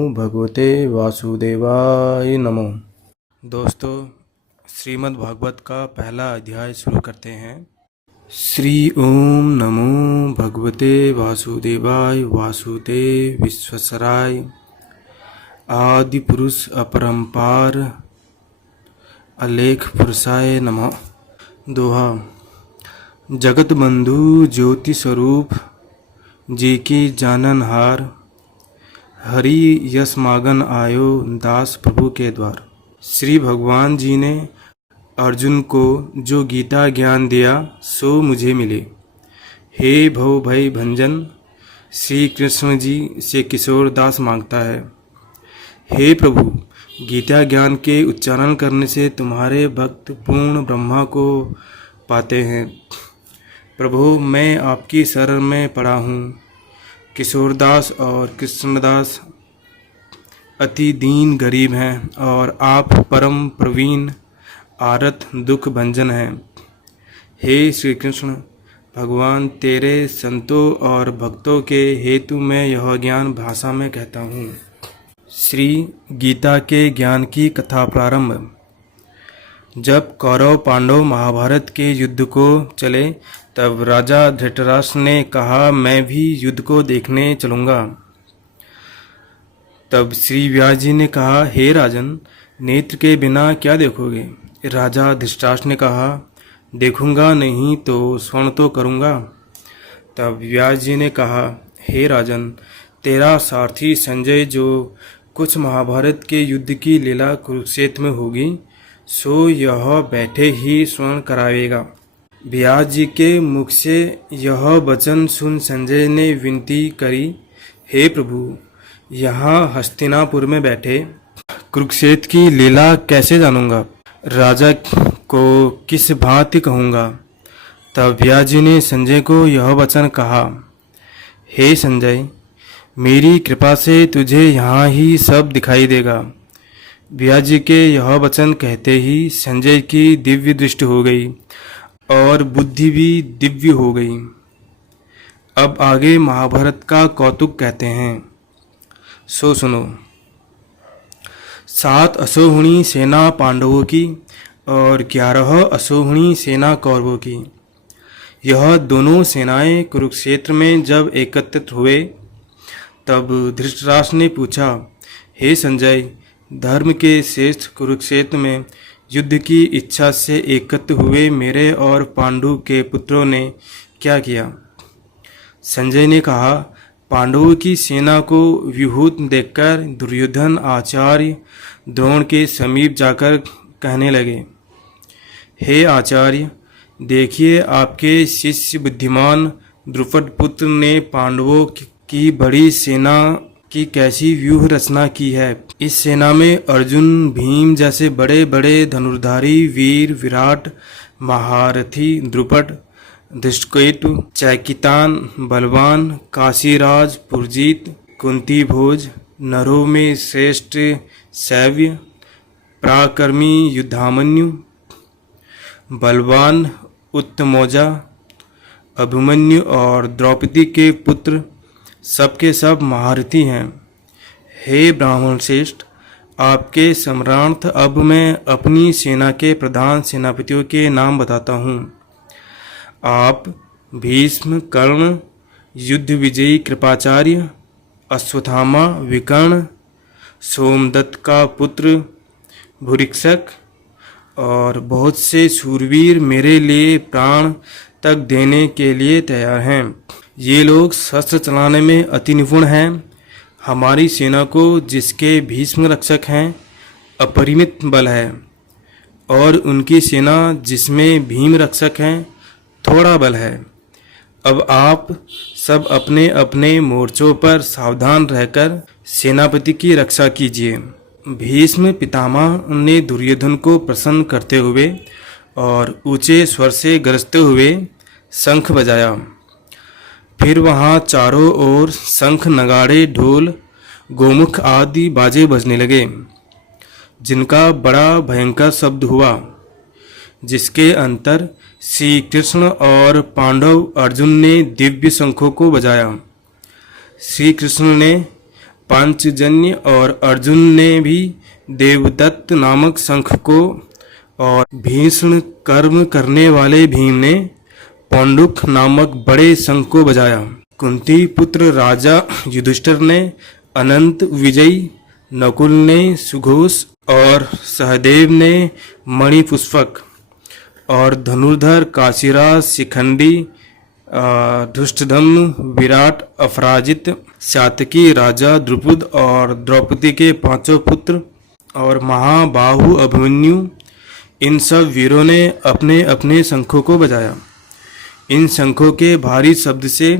भगवते वासुदेवाय नमो। दोस्तों, श्रीमद् भागवत का पहला अध्याय शुरू करते हैं। श्री ओम नमो भगवते वासुदेवाय वासुदेव विश्वसराय आदि पुरुष अपरंपार अलेख पुरुषाय नमः। दोहा। जगत बंधु ज्योति स्वरूप जी की जाननहार, हरि यश मागन आयो दास प्रभु के द्वार। श्री भगवान जी ने अर्जुन को जो गीता ज्ञान दिया सो मुझे मिले। हे भव भय भंजन, श्री कृष्ण जी से किशोर दास मांगता है। हे प्रभु, गीता ज्ञान के उच्चारण करने से तुम्हारे भक्त पूर्ण ब्रह्मा को पाते हैं। प्रभु, मैं आपकी शरण में पड़ा हूँ। किशोरदास और कृष्णदास अति दीन गरीब हैं और आप परम प्रवीण आरत दुख भंजन हैं। हे श्री कृष्ण भगवान, तेरे संतों और भक्तों के हेतु मैं यह ज्ञान भाषा में कहता हूँ। श्री गीता के ज्ञान की कथा प्रारंभ। जब कौरव पांडव महाभारत के युद्ध को चले तब राजा धृतराष्ट्र ने कहा, मैं भी युद्ध को देखने चलूँगा। तब श्री व्यास जी ने कहा, हे राजन, नेत्र के बिना क्या देखोगे? राजा धृतराष्ट्र ने कहा, देखूँगा नहीं तो स्वर्ण तो करूँगा। तब व्यास जी ने कहा, हे राजन, तेरा सारथी संजय जो कुछ महाभारत के युद्ध की लीला कुरुक्षेत्र में होगी सो यह बैठे ही स्वर्ण करावेगा। व्यास जी के मुख से यह वचन सुन संजय ने विनती करी, हे प्रभु, यहाँ हस्तिनापुर में बैठे कुरुक्षेत्र की लीला कैसे जानूंगा? राजा को किस भांति कहूँगा? तब व्यास जी ने संजय को यह वचन कहा, हे संजय, मेरी कृपा से तुझे यहाँ ही सब दिखाई देगा। व्यास जी के यह वचन कहते ही संजय की दिव्य दृष्टि हो गई और बुद्धि भी दिव्य हो गई। अब आगे महाभारत का कौतुक कहते हैं, सो सुनो। 7 अश्वहुणी सेना पांडवों की और 11 अश्वहुणी सेना कौरवों की। यह दोनों सेनाएं कुरुक्षेत्र में जब एकत्रित हुए तब धृतराष्ट्र ने पूछा, हे संजय, धर्म के श्रेष्ठ कुरुक्षेत्र में युद्ध की इच्छा से एकत्र हुए मेरे और पांडु के पुत्रों ने क्या किया? संजय ने कहा, पांडवों की सेना को व्यूहूत देखकर दुर्योधन आचार्य द्रोण के समीप जाकर कहने लगे, हे आचार्य, देखिए आपके शिष्य बुद्धिमान द्रुपद पुत्र ने पांडवों की बड़ी सेना की कैसी व्यूह रचना की है। इस सेना में अर्जुन, भीम जैसे बड़े बड़े धनुर्धारी वीर, विराट, महारथी द्रुपद, धृष्टकेतु, चैकितान, बलवान, काशीराज, पुरजीत, कुंती भोज, नरों में श्रेष्ठ शैव्य, पराक्रमी युद्धामन्यु, बलवान उत्तमौजा, अभिमन्यु और द्रौपदी के पुत्र सबके सब महारथी हैं। हे ब्राह्मण श्रेष्ठ, आपके सम्रांत अब मैं अपनी सेना के प्रधान सेनापतियों के नाम बताता हूँ। आप भीष्म, कर्ण, युद्ध विजयी कृपाचार्य, अश्वत्थामा, विकर्ण, सोमदत्त का पुत्र भूरिक्षक और बहुत से शूरवीर मेरे लिए प्राण तक देने के लिए तैयार हैं। ये लोग शस्त्र चलाने में अति निपुण हैं। हमारी सेना को, जिसके भीष्म रक्षक हैं, अपरिमित बल है और उनकी सेना, जिसमें भीम रक्षक हैं, थोड़ा बल है। अब आप सब अपने अपने मोर्चों पर सावधान रहकर सेनापति की रक्षा कीजिए। भीष्म पितामह ने दुर्योधन को प्रसन्न करते हुए और ऊंचे स्वर से गरजते हुए शंख बजाया। फिर वहाँ चारों ओर शंख, नगाड़े, ढोल, गोमुख आदि बाजे बजने लगे, जिनका बड़ा भयंकर शब्द हुआ, जिसके अंतर श्री कृष्ण और पांडव अर्जुन ने दिव्य शंखों को बजाया। श्री कृष्ण ने पांचजन्य और अर्जुन ने भी देवदत्त नामक शंख को, और भीषण कर्म करने वाले भीम ने पौंडुक नामक बड़े शंख को बजाया। कुंती पुत्र राजा युधिष्ठिर ने अनंत विजयी, नकुल ने सुघोष और सहदेव ने मणिपुष्पक, और धनुर्धर काशीराज शिखंडी, धृष्टद्युम्न, विराट, अपराजित, सात्यकी, राजा द्रुपद और द्रौपदी के पांचों पुत्र और महाबाहु अभिमन्यु, इन सब वीरों ने अपने अपने शंखों को बजाया। इन शंखों के भारी शब्द से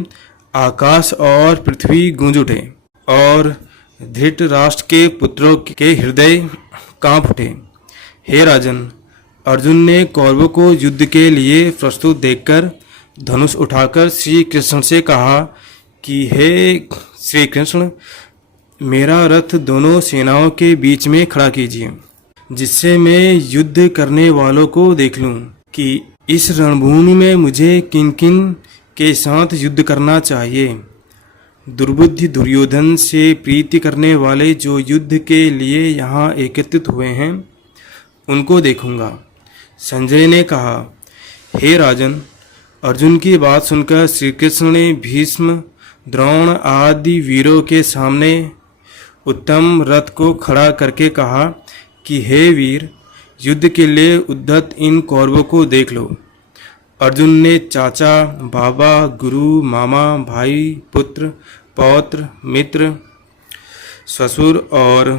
आकाश और पृथ्वी गूंज उठे और धृतराष्ट्र के पुत्रों के हृदय कांप उठे। हे राजन, अर्जुन ने कौरवों को युद्ध के लिए प्रस्तुत देखकर धनुष उठाकर श्री कृष्ण से कहा कि हे श्री कृष्ण, मेरा रथ दोनों सेनाओं के बीच में खड़ा कीजिए, जिससे मैं युद्ध करने वालों को देख लूं कि इस रणभूमि में मुझे किन किन के साथ युद्ध करना चाहिए। दुर्बुद्धि दुर्योधन से प्रीति करने वाले जो युद्ध के लिए यहाँ एकत्रित हुए हैं, उनको देखूंगा। संजय ने कहा, हे राजन, अर्जुन की बात सुनकर श्री कृष्ण ने भीष्म, द्रोण आदि वीरों के सामने उत्तम रथ को खड़ा करके कहा कि हे वीर, युद्ध के लिए उद्धत इन कौरवों को देख लो। अर्जुन ने चाचा, बाबा, गुरु, मामा, भाई, पुत्र, पौत्र, मित्र, ससुर और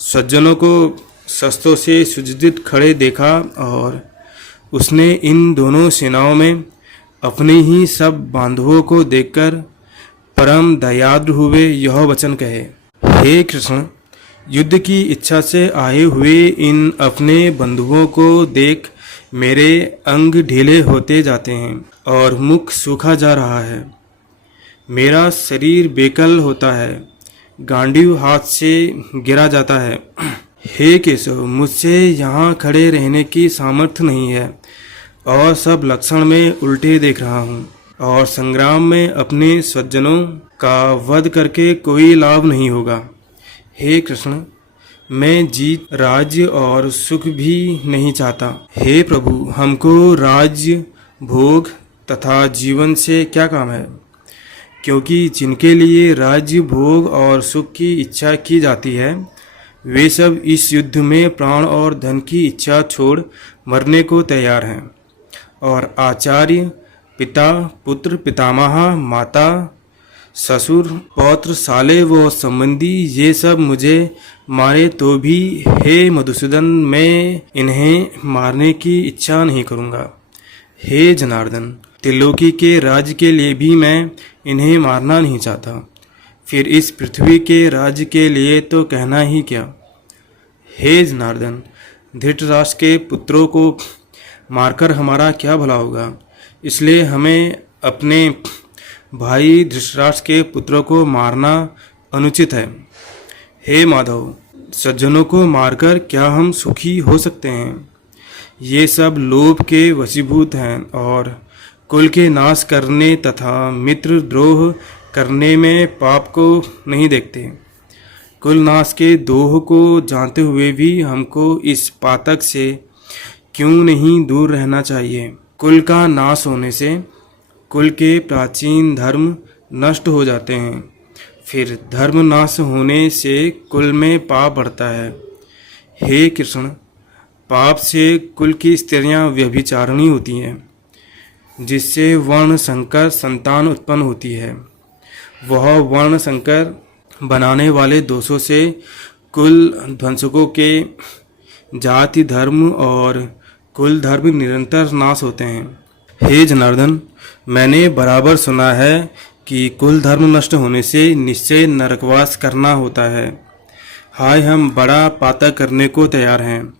सज्जनों को शस्त्रों से सुसज्जित खड़े देखा, और उसने इन दोनों सेनाओं में अपने ही सब बांधवों को देखकर परम दयाद्र हुए यह वचन कहे, हे कृष्ण, युद्ध की इच्छा से आए हुए इन अपने बंधुओं को देख मेरे अंग ढीले होते जाते हैं और मुख सूखा जा रहा है। मेरा शरीर बेकल होता है, गांडीव हाथ से गिरा जाता है। हे केशव, मुझसे यहाँ खड़े रहने की सामर्थ्य नहीं है और सब लक्षण में उल्टे देख रहा हूँ, और संग्राम में अपने स्वजनों का वध करके कोई लाभ नहीं होगा। हे कृष्ण, मैं जीत, राज्य और सुख भी नहीं चाहता। हे प्रभु, हमको राज्य, भोग तथा जीवन से क्या काम है? क्योंकि जिनके लिए राज्य, भोग और सुख की इच्छा की जाती है, वे सब इस युद्ध में प्राण और धन की इच्छा छोड़ मरने को तैयार हैं। और आचार्य, पिता, पुत्र, पितामह, माता, ससुर, पौत्र, साले व संबंधी, ये सब मुझे मारे तो भी हे मधुसूदन, मैं इन्हें मारने की इच्छा नहीं करूँगा। हे जनार्दन, त्रिलोकी के राज्य के लिए भी मैं इन्हें मारना नहीं चाहता, फिर इस पृथ्वी के राज्य के लिए तो कहना ही क्या। हे जनार्दन, धृतराष्ट्र के पुत्रों को मारकर हमारा क्या भला होगा, इसलिए हमें अपने भाई धृतराष्ट्र के पुत्रों को मारना अनुचित है। हे माधव, सज्जनों को मारकर क्या हम सुखी हो सकते हैं? ये सब लोभ के वशीभूत हैं और कुल के नाश करने तथा मित्र द्रोह करने में पाप को नहीं देखते। कुल नाश के दोह को जानते हुए भी हमको इस पातक से क्यों नहीं दूर रहना चाहिए? कुल का नाश होने से कुल के प्राचीन धर्म नष्ट हो जाते हैं, फिर धर्म नाश होने से कुल में पाप बढ़ता है। हे कृष्ण, पाप से कुल की स्त्रियां व्यभिचारिणी होती हैं, जिससे वर्ण संकर संतान उत्पन्न होती है। वह वर्ण संकर बनाने वाले दोषों से कुल ध्वंसकों के जाति धर्म और कुल धर्म निरंतर नाश होते हैं। हे जनार्दन, मैंने बराबर सुना है कि कुल धर्म नष्ट होने से निश्चय नरकवास करना होता है। हाय, हम बड़ा पातक करने को तैयार हैं।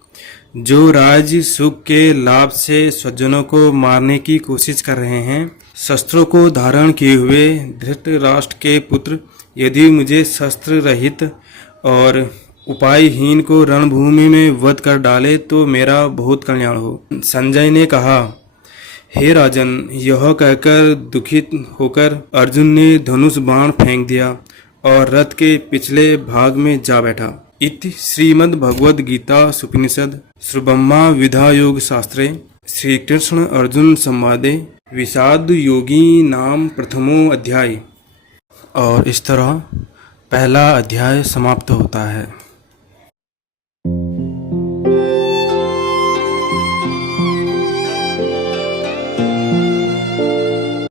जो राज्य सुख के लाभ से स्वजनों को मारने की कोशिश कर रहे हैं, शस्त्रों को धारण किए हुए धृतराष्ट्र के पुत्र यदि मुझे शस्त्र रहित और उपायहीन को रणभूमि में वध कर डाले तो मेरा बहुत कल्याण हो। संजय ने कहा, हे राजन, यह कहकर दुखित होकर अर्जुन ने धनुष बाण फेंक दिया और रथ के पिछले भाग में जा बैठा। इति श्रीमद् भगवद गीता सुपनिषद श्रीब्रह्मा विद्या योग शास्त्रे श्री कृष्ण अर्जुन संवादे विषाद योगी नाम प्रथमो अध्याय। और इस तरह पहला अध्याय समाप्त होता है।